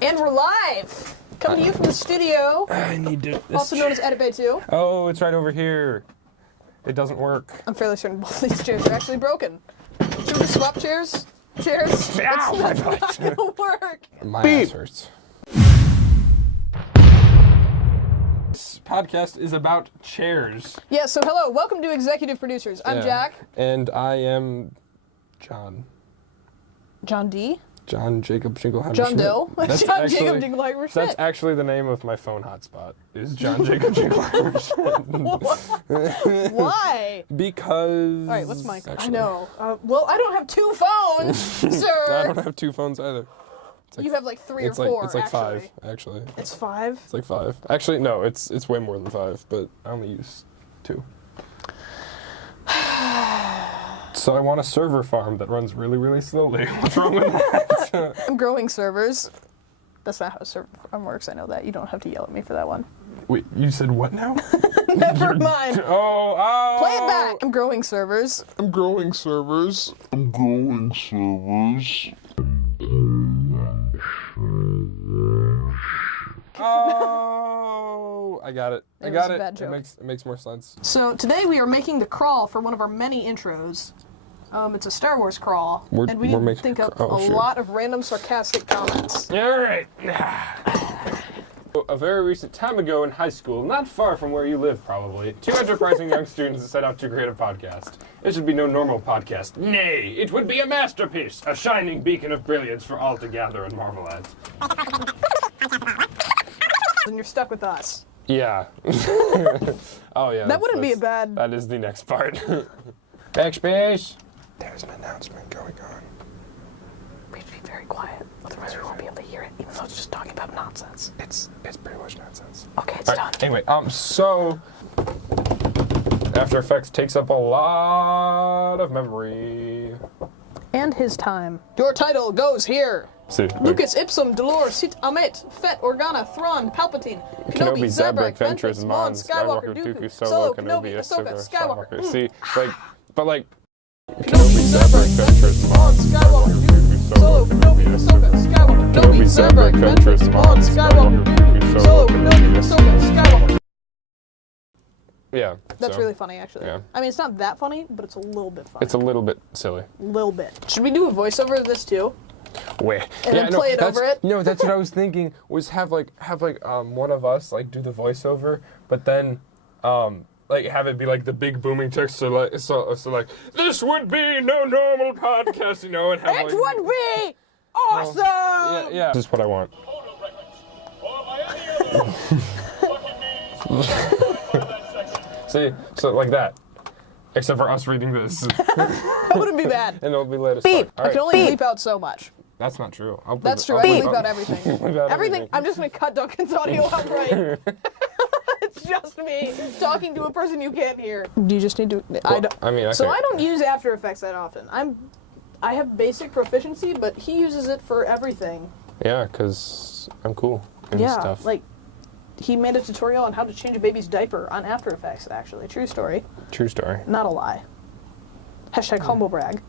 And we're live! Coming to you from the studio. I need to... Also known as Edit Bay 2. Oh, it's right over here. It doesn't work. I'm fairly certain both these chairs are actually broken. Should we just swap chairs? Chairs? Ow, That's my not gonna work. My Beep. ass hurts. This podcast is about chairs. Yeah, so hello, welcome to Executive Producers. I'm Yeah. Jack. And I am John. John D. John Jacob Jingleheimer John Schmidt. Doe. That's John actually- Jacob Jingleheimer That's Schmidt. actually the name of my phone hotspot, is John Jacob Jingleheimer Schmidt. Why? Because... Alright, what's my... I Actually, know. Well, I don't have two phones, sir. I don't have two phones either. It's You have like three or it's like, four, It's like actually. 5, actually. It's 5? It's like 5. Actually, no, it's way more than 5, but I only use 2. So I want a server farm that runs really, really slowly. What's wrong with that? I'm growing servers. That's not how a server farm works, I know that. You don't have to yell at me for that one. Wait, you said what now? Never mind. Oh! Play it back! I'm growing servers. I'm growing servers. Oh! I got it. I It got was a it. bad joke. It makes more sense. So today we are making the crawl for one of our many intros. It's a Star Wars crawl, We're- and we we're need to making think a up crawl, a sure. lot of random sarcastic comments. All right. A very recent time ago in high school, not far from where you live probably, 2 enterprising young students set out to create a podcast. It should be no normal podcast. Nay, it would be a masterpiece, a shining beacon of brilliance for all to gather and marvel at. And you're stuck with us. Yeah. Oh yeah. That wouldn't be a bad... That is the next part. Backspace. There's an announcement going on. We should be very quiet, otherwise we won't be able to hear it, even though it's just talking about nonsense. It's pretty much nonsense. Okay, it's All done. right, anyway, so After Effects takes up a lot of memory. And his time. Your title goes here. See, Lucas Ipsum, Dolor, Sit Amet, Fett, Organa, Thrawn, Palpatine, Kenobi, Zabrak, Ventress, Mon, Skywalker, Dooku, Solo, Kenobi, Ahsoka, Skywalker. See, but like, Kenobi, Zabrak, Ventress, Mon, Skywalker, Dooku, Solo, Kenobi, Ahsoka, Skywalker, Kenobi, Zabrak, Ventress, Mon, Skywalker, Dooku, Solo, Kenobi, Ahsoka, Skywalker. yeah. That's so, really funny, actually. yeah. I mean, it's not that funny, but it's a little bit funny. It's a little bit silly. Little bit. Should we do a voiceover of this, too? Wait. And then play it over it? No, that's what I was thinking. Was have one of us like do the voiceover, but then like have it be like the big booming text. So like this would be no normal podcast, you know, and have It like, would be awesome! yeah. This is what I want. See, so like that. Except for us reading this. That wouldn't be bad. And it'll be late as Beep. fuck. All I can only bleep out so much. That's not true. I'll bleep That's it- true. I'll I can bleep bleep out everything. bleep out Everything. I'm just going to cut Duncan's audio out right. It's just me talking to a person you can't hear. Do you just need to... I mean, So okay. I don't use After Effects that often. I have basic proficiency, but he uses it for everything. Yeah, because I'm cool and Yeah, stuff. like, he made a tutorial on how to change a baby's diaper on After Effects, actually. True story. True story. Not a lie. Hashtag humble brag.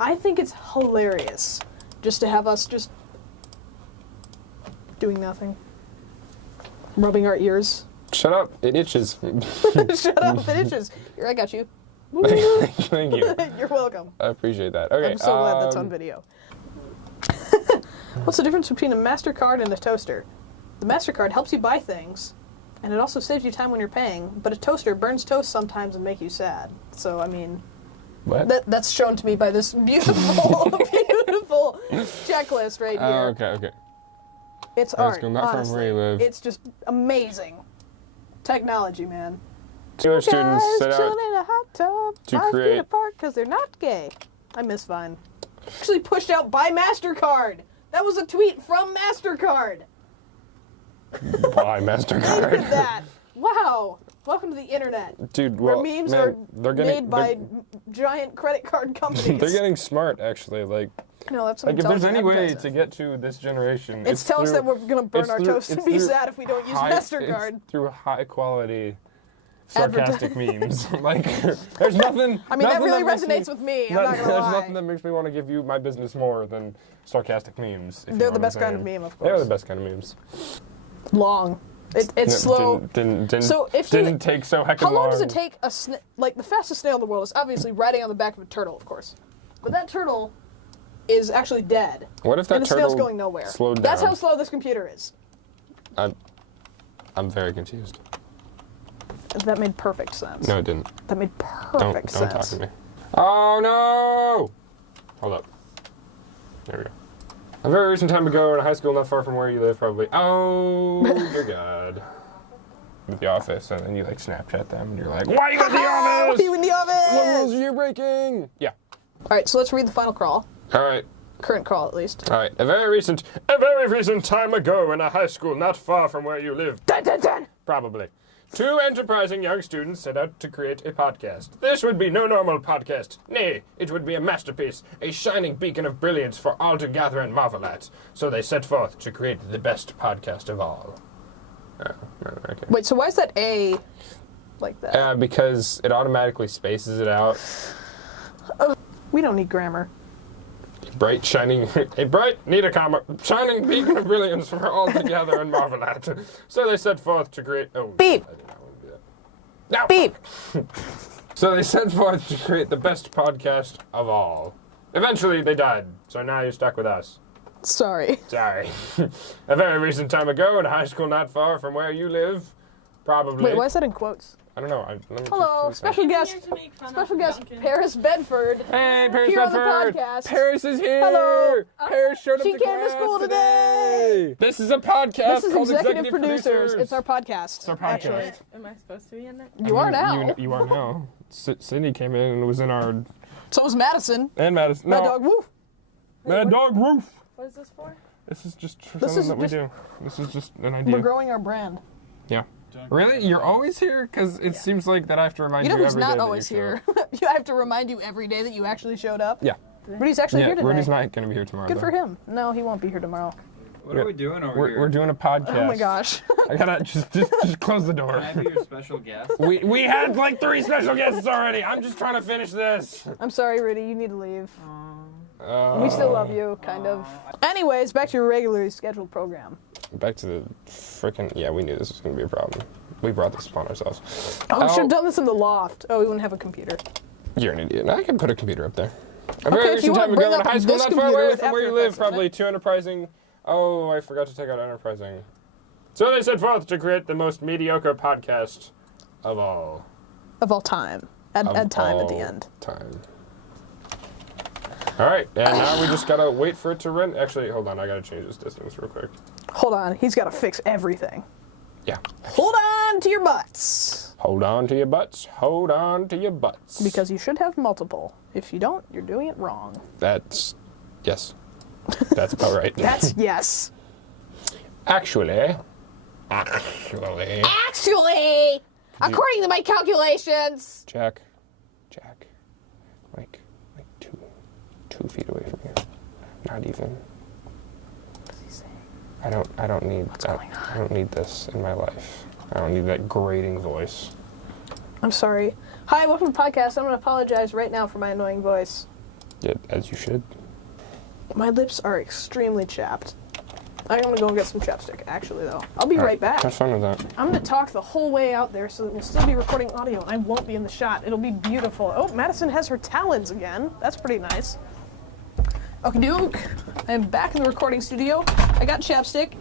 I think it's hilarious just to have us just doing nothing. Rubbing our ears. Shut up, it itches. Shut up, it itches. Here, I got you. Thank you. You're welcome. I appreciate that. Okay. I'm so glad that's on video. What's the difference between a MasterCard and a toaster? The MasterCard helps you buy things, and it also saves you time when you're paying, but a toaster burns toast sometimes and make you sad. So, I mean, What? that's shown to me by this beautiful, beautiful checklist right here. Okay. It's Let's art, go, not from honestly. where you live. It's just amazing. Technology, man. Two students set Guys chilling out. in a hot tub, to 5 feet create- apart because they're not gay. I miss Vine. Actually pushed out by MasterCard. That was a tweet from MasterCard. Buy Look at MasterCard. that. Wow. Welcome to the internet. Dude, Where well, memes man, are they're getting, made by giant credit card companies. they're getting smart, actually. Like No, that's what if there's any way advertising. to get to this generation, It's tell us through- that we're going to burn it's our through- toast and it's be through sad if we don't use high- MasterCard. It's through high quality sarcastic memes. Like, there's nothing. I mean, that nothing really makes resonates with me. I'm not gonna There's lie. nothing that makes me want to give you my business more than sarcastic memes. if you They're know the what best I'm kind of saying. meme, of They're course. the best kind of memes. Long. It's slow. Didn't So if you- didn't take so heckin' How long long. does it take like the fastest snail in the world is obviously riding on the back of a turtle, of course. But that turtle is actually dead. What if that and the turtle snail's going nowhere. slowed That's down? how slow this computer is. I'm very confused. That made perfect sense. No, it didn't. That made Don't perfect talk sense. to me. Oh no! Hold up. There we go. A very recent time ago in a high school not far from where you live, probably. Oh, dear God. With the office, and then you like Snapchat them, and you're like, "Why are you at the What are office? you in the What rules office? are you breaking?" Yeah. All right, so let's read the final crawl. All right. Current crawl, at least. All right. A very recent time ago in a high school not far from where you live, Dun, dun, dun. probably. Two enterprising young students set out to create a podcast. This would be no normal podcast. Nay, it would be a masterpiece, a shining beacon of brilliance for all to gather and marvel at. So they set forth to create the best podcast of all. Okay. Wait, so why is that A like that? Because it automatically spaces it out. We don't need grammar. Bright, shining, a bright, need a comma, shining beacon of brilliance for all to gather and marvel at. So they set forth to create. Oh, Beep. I did not want to do that. No. Beep. So they set forth to create the best podcast of all. Eventually, they died. So now you're stuck with us. Sorry. Sorry. A very recent time ago in a high school not far from where you live, probably. Wait, why is that in quotes? I don't know. Let me Hello, just special I'm guest. here to make fun Special of guest Duncan. Paris Bedford. Hey, Paris Here on the Bedford. podcast. Paris is here. Hello. Paris showed up She to came to class school today. This is a podcast This is called executive producers. It's our podcast. It's our podcast. Actually. Am I supposed to be in it? You are now. You are now. Sydney came in and was in our So was Madison. and Madison. Mad No, Dog Woof. Mad Dog Roof. What is this for? This is just This something is that we just- do. This is just an We're idea. growing our brand. Yeah. Really? You're always here? Because it seems like that I have to remind You you know who's every day not that always you show here? up. I have to remind you every day that you actually showed up. Yeah. Rudy's actually Yeah, here today. Rudy's not going to be here tomorrow. Good though. for him. No, he won't be here tomorrow. What are we doing over here? We're doing a podcast. Oh my gosh. I gotta just close the door. Can I be your special guest? We had like 3 special guests already. I'm just trying to finish this. I'm sorry, Rudy. You need to leave. We still love you, kind of. Anyways, back to your regularly scheduled program. Back to the freaking. Yeah, we knew this was gonna be a problem. We brought this upon ourselves. Oh, we should have done this in the loft. Oh, we wouldn't have a computer. You're an idiot. I can put a computer up there. A Okay, very if you recent want, time bring ago in up high school, this not far computer away with from where you After live, Effects on probably it. 2 enterprising. Oh, I forgot to take out enterprising. So they set forth to create the most mediocre podcast of all. Of all time. Add time at the all end. Time. All right, and now we just gotta wait for it to run. Actually, hold on, I gotta change this distance real quick. Hold on. He's got to fix everything. Yeah. Hold on to your butts. Hold on to your butts. Hold on to your butts. Because you should have multiple. If you don't, you're doing it wrong. That's yes. That's about right. That's yes. Actually, Actually, according to my calculations. Jack, like 2 feet away from you. Not even. What's he saying? I don't need. going on? I don't need this in my life. I don't need that grating voice. I'm sorry. Hi, welcome to the podcast. I'm going to apologize right now for my annoying voice. Yeah, as you should. My lips are extremely chapped. I'm going to go and get some chapstick, actually, though. I'll be right back. Have fun with that. I'm going to talk the whole way out there so that we'll still be recording audio and I won't be in the shot. It'll be beautiful. Oh, Madison has her talons again. That's pretty nice. Okie doke. I'm back in the recording studio. I got chapstick.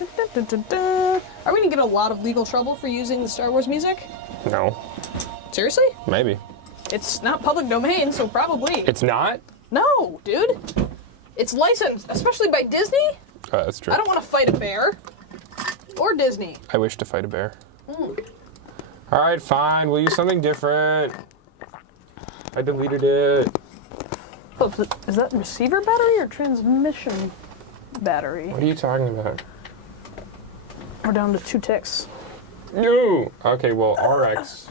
Dun, dun, dun, dun. Are we going to get a lot of legal trouble for using the Star Wars music? No, Seriously? maybe. It's not public domain, so probably. It's not. No, dude. It's licensed, especially by Disney. That's true. I don't want to fight a bear. Or Disney. I wish to fight a bear. All right, fine. We'll use something different. I deleted it. Oh, is that receiver battery or transmission battery? What are you talking about? We're down to 2 ticks. No. Okay, well, RX.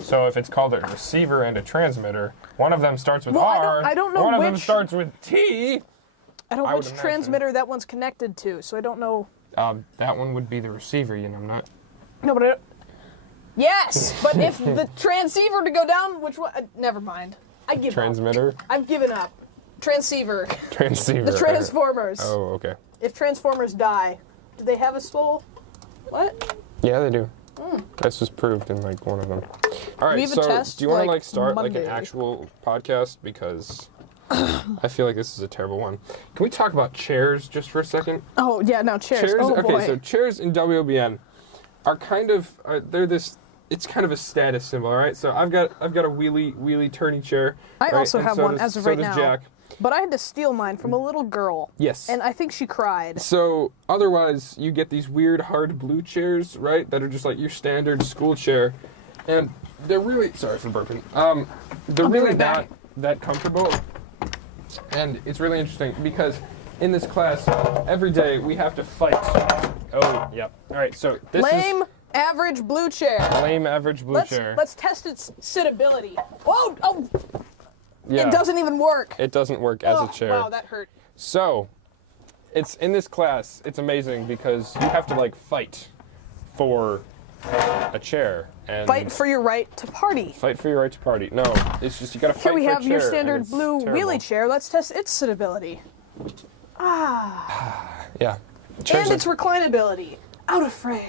So if it's called a receiver and a transmitter, one of them starts with Well, R. I don't know one of them which- starts with T. I don't know I would which imagine. transmitter that one's connected to, so I don't know. That one would be the receiver, you know, not. No, but Yes, but if the transceiver to go down, which one? Never mind. I give up. Transmitter? I've given up. Transceiver. Transceiver. The Transformers. Oh, okay. If Transformers die, do they have a soul? What? Yeah, they do. This was proved in like one of them. All right, We have a so test, do you want to like, like start like Monday. an actual podcast because I feel like this is a terrible one. Can we talk about chairs just for a second? Oh yeah, now chairs. Oh okay, boy. so chairs in WOBN are kind of they're this. It's kind of a status symbol, all right? So I've got a wheelie turny chair. I right? also and have so one does, as of so right does now. Jack. But I had to steal mine from a little girl. Yes. And I think she cried. So otherwise, you get these weird hard blue chairs, right? That are just like your standard school chair, and they're really sorry for burping. They're I'll be really right back. not that comfortable, and it's really interesting because in this class, every day we have to fight. Oh, yep. All right. So this Lame, average blue chair. is lame average blue chair. Let's test its sittability. Whoa! Oh! Yeah. It doesn't even work. It doesn't work as Oh, a chair. Wow, that hurt. So, it's in this class. It's amazing because you have to like fight for a chair and Fight for your right to party. fight for your right to party. No, it's just you gotta fight Here we for a have your chair, and standard it's blue terrible. wheelie chair. Let's test its sittability. Yeah, chairs And are, its reclinability. Out of frame.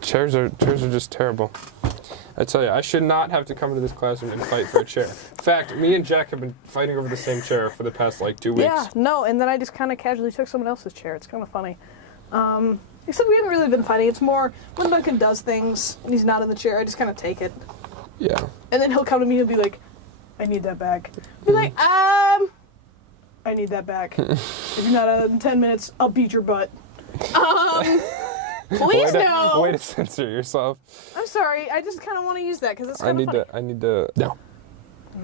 chairs are just terrible. I tell you, I should not have to come into this classroom and fight for a chair. In fact, me and Jack have been fighting over the same chair for the past like 2 weeks. Yeah, no, and then I just kind of casually took someone else's chair. It's kind of funny. Except we haven't really been fighting. It's more when Duncan does things and he's not in the chair, I just kind of take it. Yeah. And then he'll come to me and be like, I need that back. I'll be like, I need that back. If you're not out in 10 minutes, I'll beat your butt. Please no. Way to censor yourself. I'm sorry. I just kind of want to use that because it's kind of funny. I need to. No.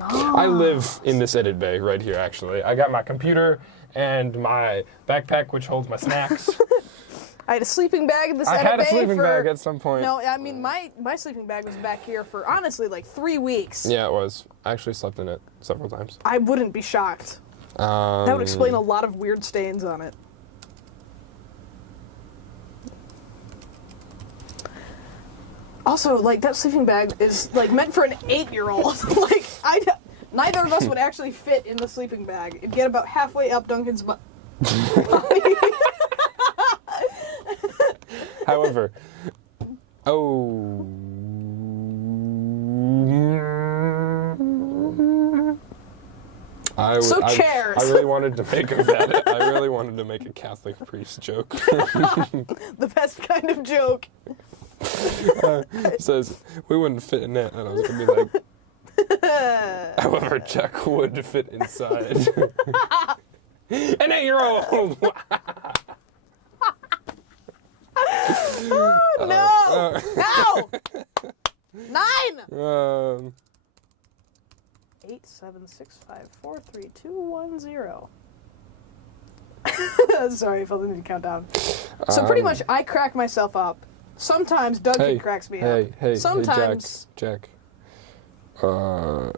I live in this edit bay right here, actually. I got my computer and my backpack, which holds my snacks. I had a sleeping bag in this I edit had a bay sleeping for, bag at some point. No, I mean, my sleeping bag was back here for, honestly, like 3 weeks. Yeah, it was. I actually slept in it several times. I wouldn't be shocked. That would explain a lot of weird stains on it. Also, like, that sleeping bag is, like, meant for an 8-year-old. Like, neither of us would actually fit in the sleeping bag. It'd get about halfway up Duncan's butt. However, chairs. I really wanted to make I really wanted to make a Catholic priest joke. The best kind of joke. It says we wouldn't fit in it, and I was gonna be like, however, Jack would fit inside. An 8-year-old. No! No! 9! 876543210. Sorry, I felt the need to count down. So pretty much, I crack myself up. Sometimes Duncan cracks me up. Hey, Sometimes Jack. A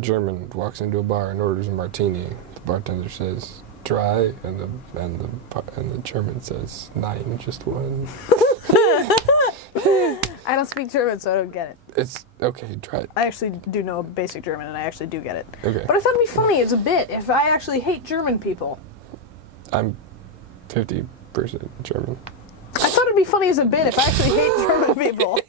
German walks into a bar and orders a martini. The bartender says dry, and the German says nein, just one. I don't speak German, so I don't get it. It's okay, try it. I actually do know basic German, and I actually do get it. Okay. But I thought it'd be funny as a bit if I actually hate German people. I'm 50% German. I thought it'd be funny as a bit if I actually hate German people.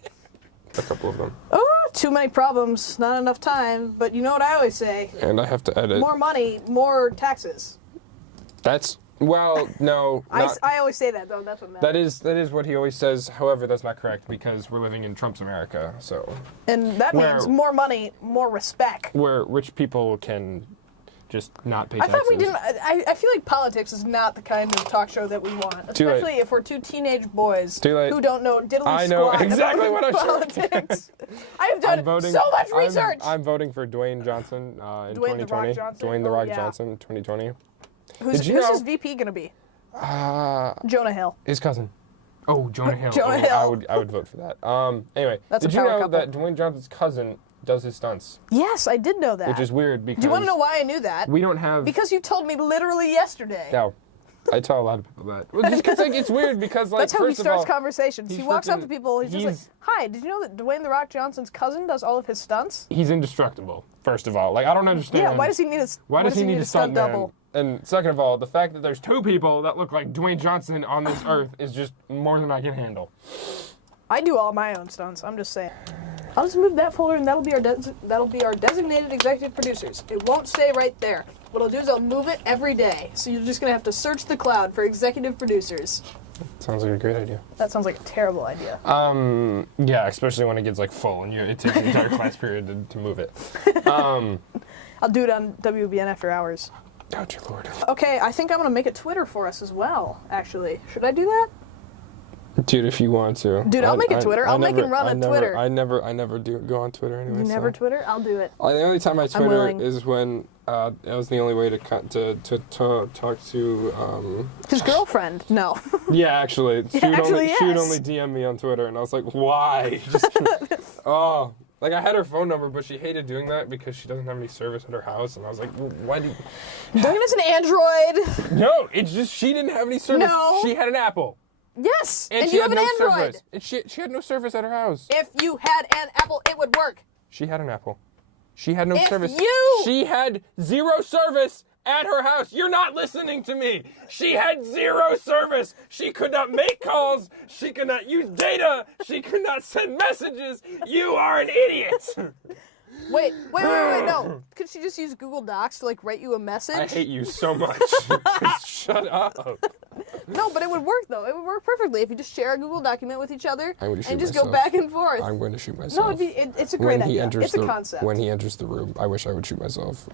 A couple of them. Oh, too many problems, not enough time. But you know what I always say? And I have to edit. More money, more taxes. That's well, no. Not, I always say that though. That's what matters. that is what he always says. However, that's not correct because we're living in Trump's America, so And that Where- means more money, more respect. where rich people can just not pay I taxes. thought we didn't. I feel like politics is not the kind of talk show that we want, Too late. especially if we're two teenage boys Too late. who don't know diddly I know squat exactly about what I'm politics. I have done so much research. I'm voting for Dwayne Johnson in Dwayne 2020. The Rock Johnson? Dwayne The Oh, Rock yeah. Johnson, 2020. Who's Did you know- his VP gonna be? Uh, Jonah Hill. his cousin. Oh, Jonah Hill. Jonah Oh, Hill. I would vote for that. Anyway, That's a did you power know couple. that Dwayne Johnson's cousin does his stunts, Yes, I did know that. which is weird because Do you want to know why I knew that? we don't have. Because you told me literally yesterday. No. I tell a lot of people that. Well, just because like, it's weird because like That's how he first of starts all, conversations. He he's walks up freaking- to people. He's just like, he's- "Hi, did you know that Dwayne the Rock Johnson's cousin does all of his stunts?" he's indestructible. First of all, like I don't understand. Yeah. Why does he need a Why does he need a stunt man? double? And second of all, the fact that there's two people that look like Dwayne Johnson on this earth is just more than I can handle. I do all my own stunts. I'm just saying. I'll just move that folder, and that'll be our designated executive producers. It won't stay right there. What I'll do is I'll move it every day. So you're just gonna have to search the cloud for executive producers. Sounds like a great idea. That sounds like a terrible idea. Yeah, especially when it gets like full and it takes the entire class period to move it. I'll do it on WBN After Hours. Oh dear Lord. Okay, I think I'm gonna make a Twitter for us as well. Actually, should I do that? Dude, if you want to. Dude, I'll make a Twitter. I'll make him run a Twitter. I never do go on Twitter anyway. You never Twitter? I'll do it. The only time I Twitter willing. is when it was the only way to talk to. His girlfriend? No. Yeah, actually, she would actually, yes. only DM me on Twitter, and I was like, why? Just, oh, like I had her phone number, but she hated doing that because she doesn't have any service at her house, and I was like, well, why do? Dwayne is an Android. No, it's just she didn't have any service. No. She had an Apple. Yes, And she you had have an no Android. service. And she had no service at her house. If you had an Apple, it would work. She had an Apple. She had no If service. you- She had zero service at her house. You're not listening to me. She had zero service. She could not make calls. She could not use data. She could not send messages. You are an idiot. Wait, no. Could she just use Google Docs to like write you a message? I hate you so much. Just shut up. No, but it would work though. It would work perfectly if you just share a Google document with each other I'm gonna shoot and just go myself. back and forth. I'm going to shoot myself. No, it's a great idea. It's a concept. When he enters the room, I wish I would shoot myself.